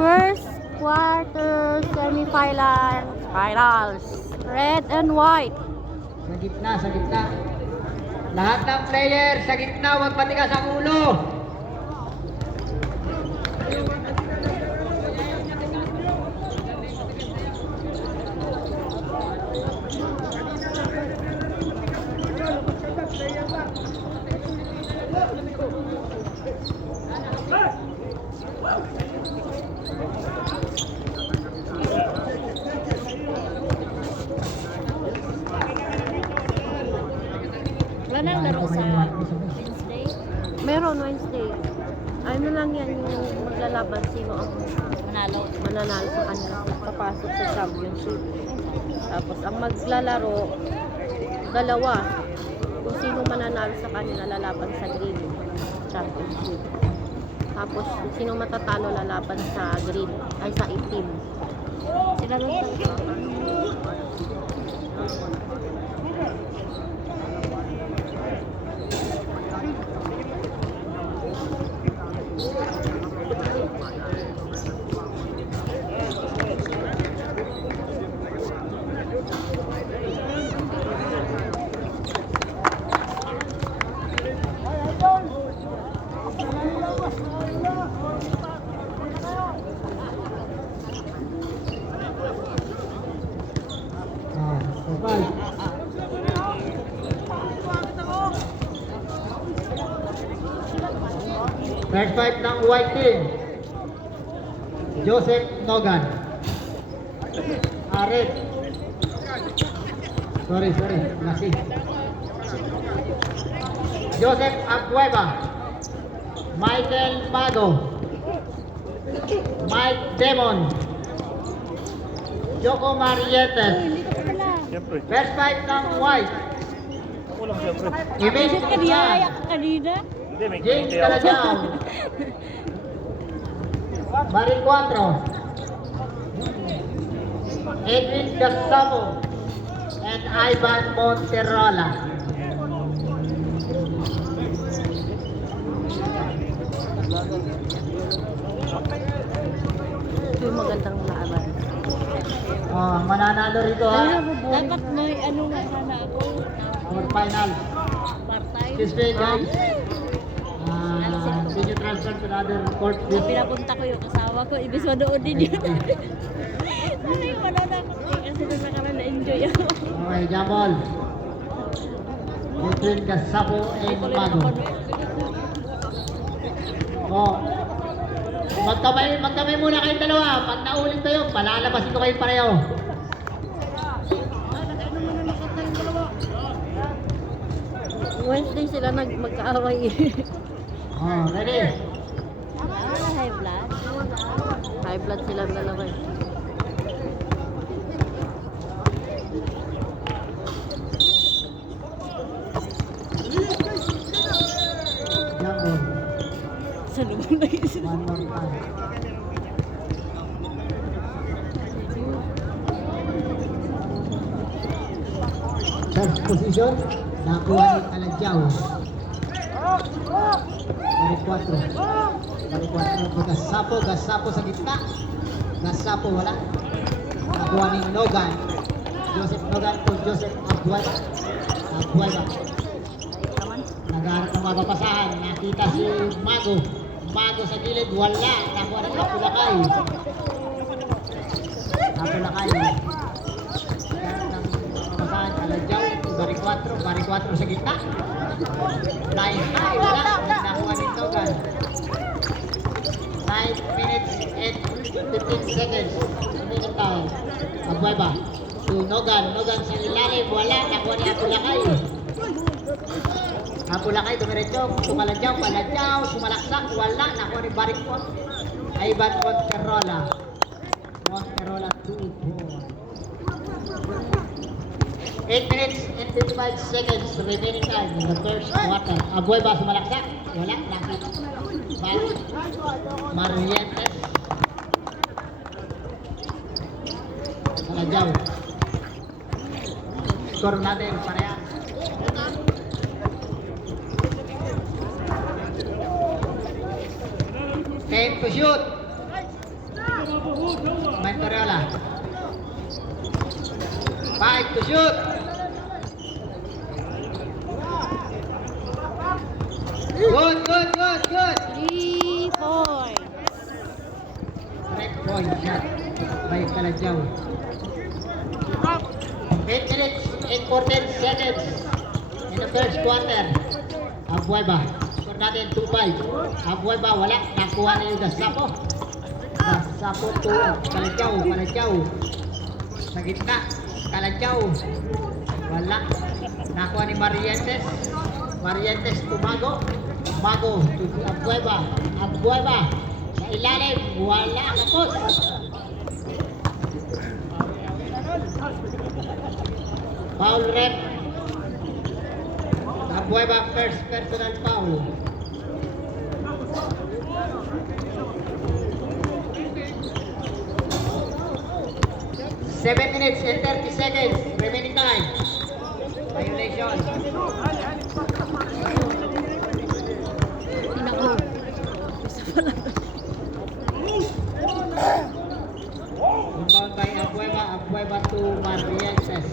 First quarter finals. Red and white. Sa gitna, sa gitna. Lahat ng player sa gitna, huwag matigas ang ulo. Wala nang laro sa Wednesday? Meron Wednesday. Ano lang yan yung maglalaban sino ang mananalo sa kanila papasok sa championship. Tapos ang maglalaro dalawa. Kung sino mananalo sa kanila lalaban sa green championship. Tapos kung sino matatalo lalaban sa green ay sa itim. Sila lang First fight ng white team. Joseph Nogan. Red. Sorry. Lasing. Joseph Agueva. Michael Mago. Mike Demon. Joko Marietes. First fight ng white. Image kanina. James Calajao. Marie 4. Edwin Gustavo and Ivan Monterola. Ito yung magandang laban. Mananalo rito ha. Dapat may ano nga sana ako. Our final. Part-time. This way guys. Did you transfer to another court? Pinapunta ko yung asawa ko. Ibig manood din yun. Ay, wala na ako. Kasi nung nakaraan na-enjoy ako. Okay, Jamol. Between Gasapo and Mago. Magkamay muna kayong dalawa. Pag naulit kayo, palalabasin ko kayo pareho. Wednesday sila magkaaway. Ready? High blood? High blood silang dalawa eh. Jamol. Sa lubong na isa. One more time. First position, nakuha ni Calajao. Dari 4. Gasapo sa gitna. Gasapo wala. Nakuha ni Nogan. Joseph Nogan to Joseph Agueva. Naghahanap ng mapapasahan. Nakita si Mago. Mago sa gilid, wala. Nakuha ni Apulakay. Bari 4 sa gitna. Flying high, wala. Nakuha ni Nogan. 9 minutes and 15 seconds. Minute tayo. Agueva. To Nogan. Nogan sa ilalim, wala. Nakuha ni Apulakay, dumiretso. Palajao. Sumalaksak, wala. Nakuha ni Bari 4. Ivan Monterola. 2-4. 8 minutes and 55 seconds remaining time in the first quarter. Agueva sumalaksak. Wala. Nakita. Marientes. Calajao. Score natin. Pareha. Time to shoot. Mantoriola. 5 to shoot. Good. 3 points. Correct point shot by Kalajao. 8 minutes and 14 seconds in the first quarter. Abueva. Score natin 2-5. Abueva wala. Nakuha na yung Gasapo. Gasapo to Kalajao. Sa gitna. Kalajao. Wala. Nakuha ni Marientes to Mago. Mago to Abueva. Sa ilalim. Wala. Kapos. Foul rep. Abueva first personal foul. Seven minutes and 30 seconds remaining time. Violation. Pinako. Inbound by Abueva to Marientes.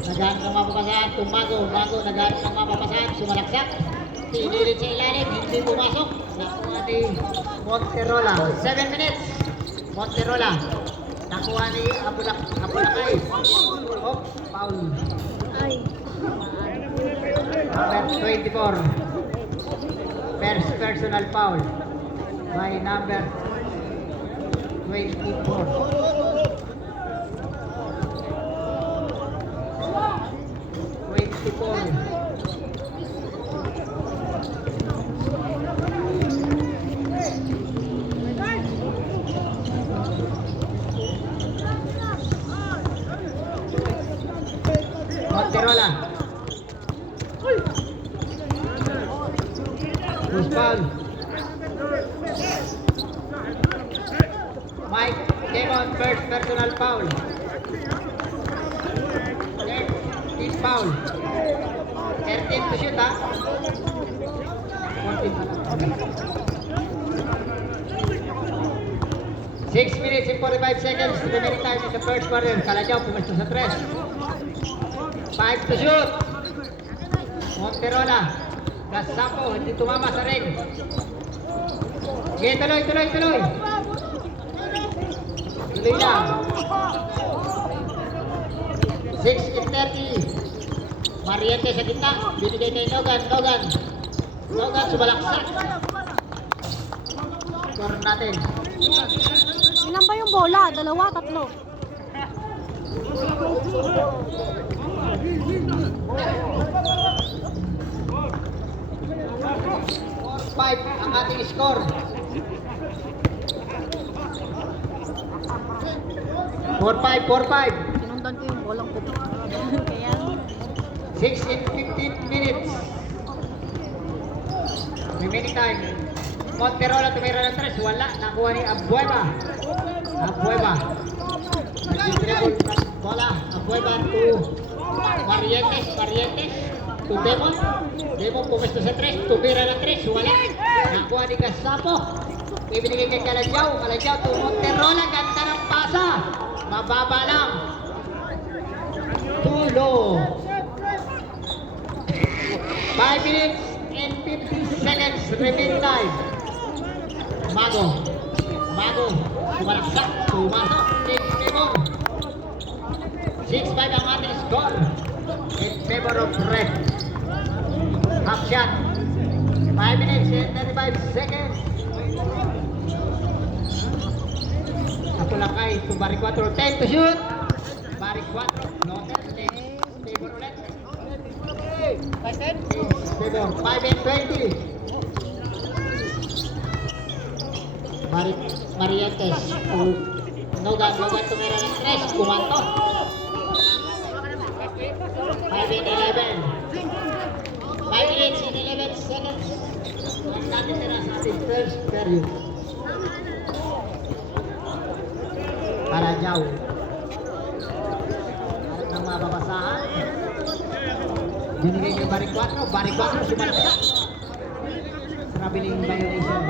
Nagahan ng mapapasahan to Mago. Nagahan ng mapapasahan. Sumalaksak. Pinilit sa ilalim. Hindi pumasok. Nakuha ni Monterola. 7 minutes. Monterola. Nakuha ni Abulakay. Oh, foul. Ay. Number 24. First personal foul by number 24. 24. Monterola. Buspan. Mike Demon first personal foul. Team foul. 13 to shoot, ha? 14 pa lang. 6 minutes and 45 seconds remaining time in the first quarter. Kalajao pumesto sa 3. 5 to shoot. Monterola. Gasapo, hindi tumama sa ring. Sige, tuloy. Tuloy lang. 6:30. Mariente sa gitna. Binigay kay Nogan. Nogan sumalaksak. Score natin. Ilan ba yung bola? 2, 3. 4-5 ang ating score. 4-5. Sinundan ko yung bolang puti. Kaya 6 and 15 minutes. Remaining time. Monterola tumira ng 3. Wala. Nakuha ni Abueva. Nag-dribble ng bola. Abueva to Marientes to Demon. Demon pumesto sa 3. Tumira ng 3. Wala. Nakuha ni Gasapo. Ibinigay kay Kalajao to Monterola. Ganda ng pasa. Mababa lang. Too low. 5 minutes and 50 seconds remaining time. Mago. Sumalaksak. Sumasok. 6-5 ang ating score. In favor of red. Half shot. 5 minutes and 35 seconds. Apulakay to Bari 4. 10 to shoot. Bari 4. No 10. Favor ulit. Favor. 5 and 20. Marientes to Nogan tumira ng 3. Kumanto. 5 and 11. 5 minutes and 11 seconds. Ang natitira sa ating first period. Kalajao. Harap ng mababasahan. Binigay kay Bari 4. Bari 4 sumalaksak. Traveling violation.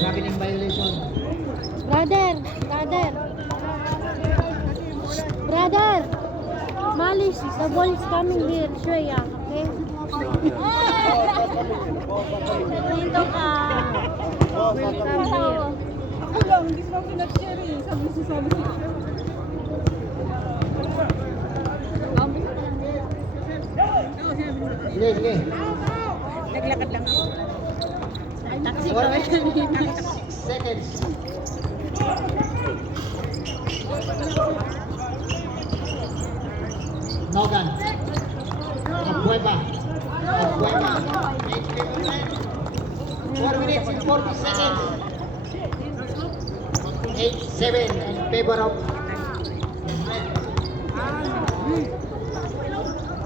Traveling violation. Brother, Malis, the ball is coming here, Shreya, okay? Dito ka. Welcome here. Kulang, hindi sila pinag-share eh. Sabi si Sige, sige. Naglakad lang ako. Taxi 4 minutes, 6 seconds. Nogan. Abueva. 4 minutes and 40 seconds. 8-7 in favor of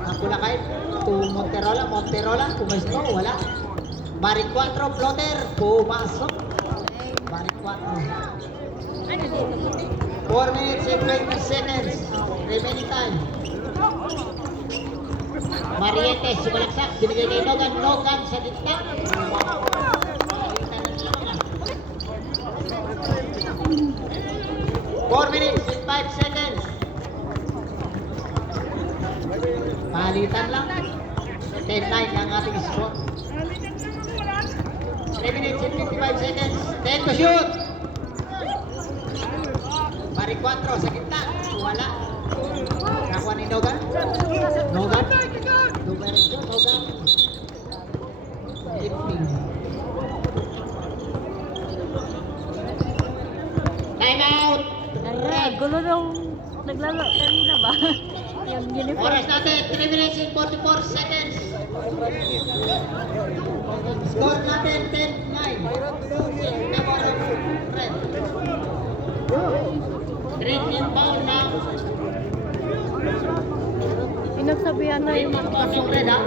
Apulacay to Monterola, pumesto, wala. Bari 4, floater, pumasok. Bari 4. 4 minutes and 20 seconds. Remaining time. Marietes, sumalaksak, binigay kay Nogan sa gitna. Palitan ng laman. 4 minutes and 5 seconds. Palitan lang. 10-9 ang ating score. 3 minutes and 55 seconds. 10 to shoot. Bari 4 sa gitna. Wala. Nakuha ni Nogan. Nogan. Lifting. Time out. Gulo nung naglalaro kanina ba? Yung uniform. Oras natin, 3 minutes and 44 seconds. Score natin, 10-9. Green inbound now. Pinagsabihan na Green yung inbound yung red, ha?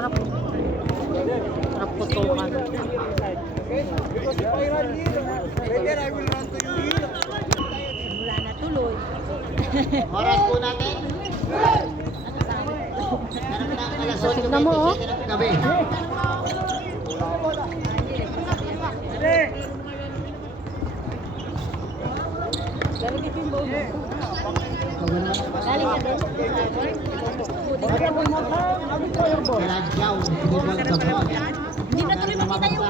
sarap. Sarap putukan. Wala na tuloy. Oras po natin. Meron na alas 8:27 Tignan mo, oh. ng gabi. Galing ka din. Kalagyaw, binibag sa ball. Hindi na tuloy makita yung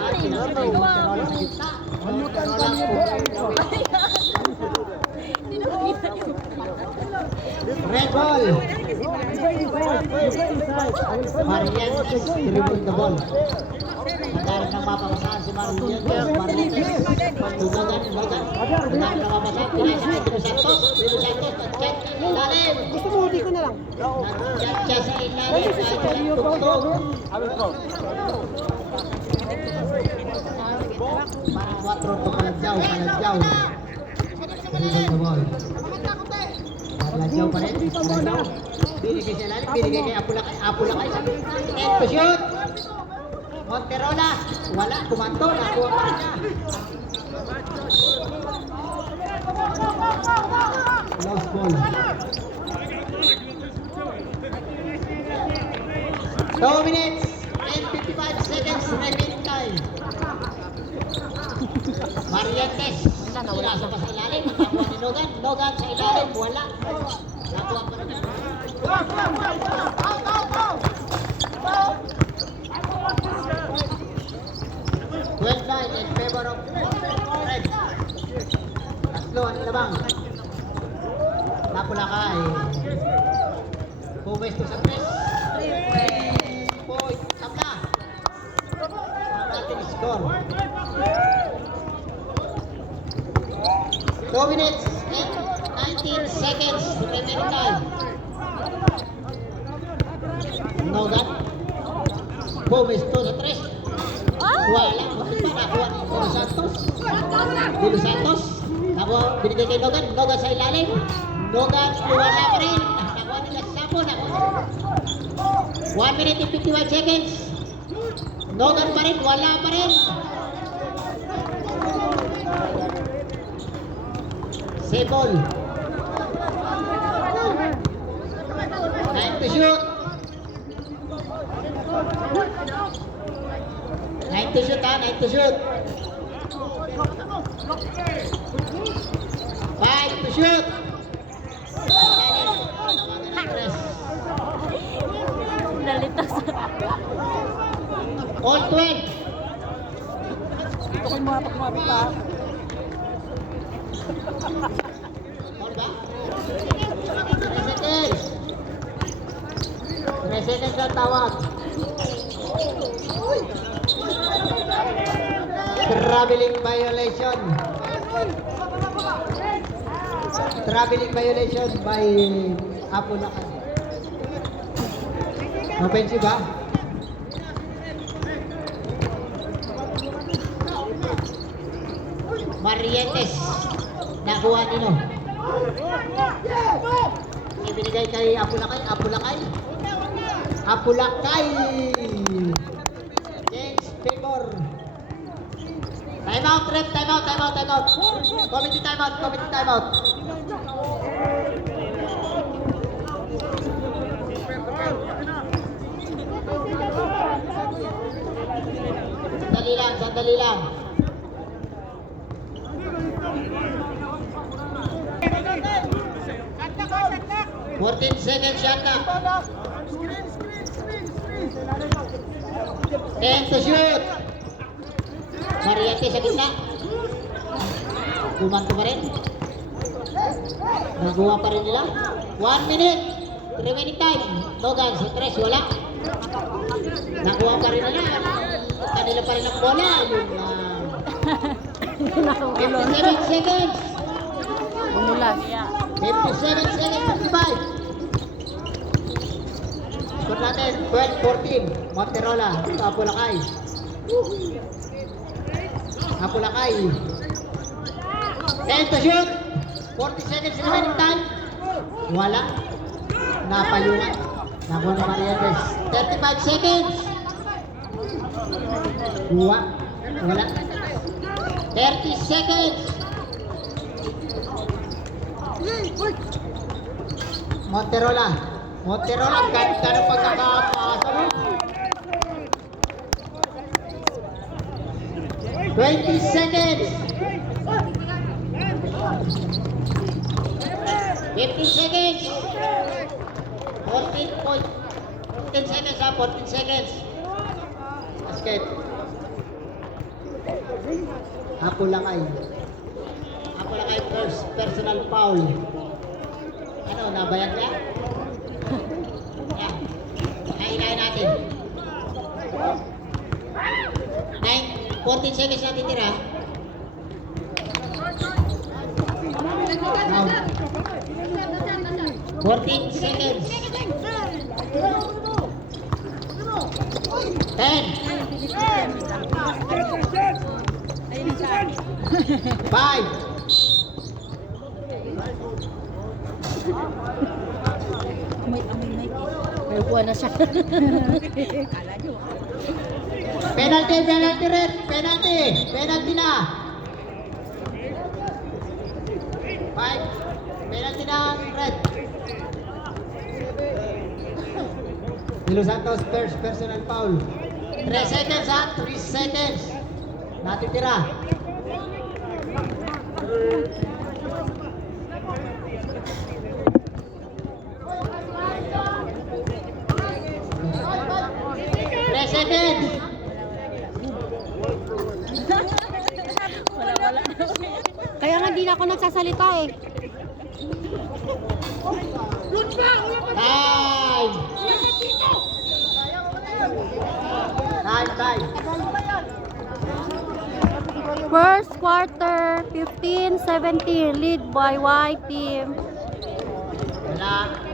Hindi na makita yung Red ball. Marientes dribble the ball. Magkano nang mapapasahan si Marientes. Tugagan. Magkano nang mapapasahan. Pinasa Pedro Santos. Nag-check sa ilalim. Gusto mo, hindi ko na lang. Nag-check sa ilalim. Tugtog. Parang 4 to Kalagyaw. Dribble the ball. Kalagyaw pa rin. Kalagyaw. Binigay sa ilalim. Binigay kay Apulacay. End to shoot. Monterola. Wala. Kumanto. Nakuha pa rin niya. Lost ball. 2 minutes and 55 seconds remaining time. Marientes. Wala sa ilalim. Nakuha ni Nogan sa ilalim. Wala. Nakuha pa rin niya. 12-9 in favor of Red. Tatlo ang labang. Napulakay. Pumesto sa press. 3 point. Tabla. Ang ating score. 2 minutes and 19 seconds remaining time. Nogan. Pumesto sa press. Wala. Nakuha ni Dilo Santos. Nakuha, binigay kay Nogan sa ilalim. Nogan, wala pa rin. Nakuha nila Sapo. 1 minute and 51 seconds. Nogan pa rin, wala pa rin. Save ball. Time to shoot. 9 to shoot ha, 9 to shoot. 5 to shoot. Nalito sa... All 12. Ito ko yung mga pagmapit pa. All ba? 3 seconds. 3 seconds ang tawag. Traveling violation. Traveling violation by Apulacan. Offensive ba? Marientes. Nakuha nino. Ibinigay kay Apulacay. Apulacay. James Pegor. Time out, ref. Time out. Committee time out. Sandali lang. 14 seconds shot clock. 10 to shoot. Mariante sa gitna. Kumanto pa rin. Nagawa pa rin nila. 1 minute. Remaining time. Logan sa 3. Wala. Nakuha pa rin nila. Kanila pa rin ang bola. Yun lang. 57 seconds. Umulas. 57 seconds, 55. Score natin, 12-14. Monterola, ito Apulacay. Apulacay. 10 to shoot. 40 seconds remaining time. Wala. Napayungan. Nakuha na Marientes. 35 seconds. Wala. 30 seconds. Monterola, ganda ng pagkakapasa. 20 seconds. 15 seconds. 14 seconds ha, 14 seconds. Basket. Apulacay first personal foul. Ano, nabayag niya? Yan. Kainain natin. 14 seconds natin tira. Now. 14 seconds. 10. 5. May buwan na siya. Penalty red. Penalty na. 5. Penalty na red. De Los Santos first personal foul. 3 seconds ha, 3 seconds. Natitira. Seconds. Wala. Kaya nga di na ako nagsasalita eh. Time. First quarter, 15-17, lead by White team. Wala.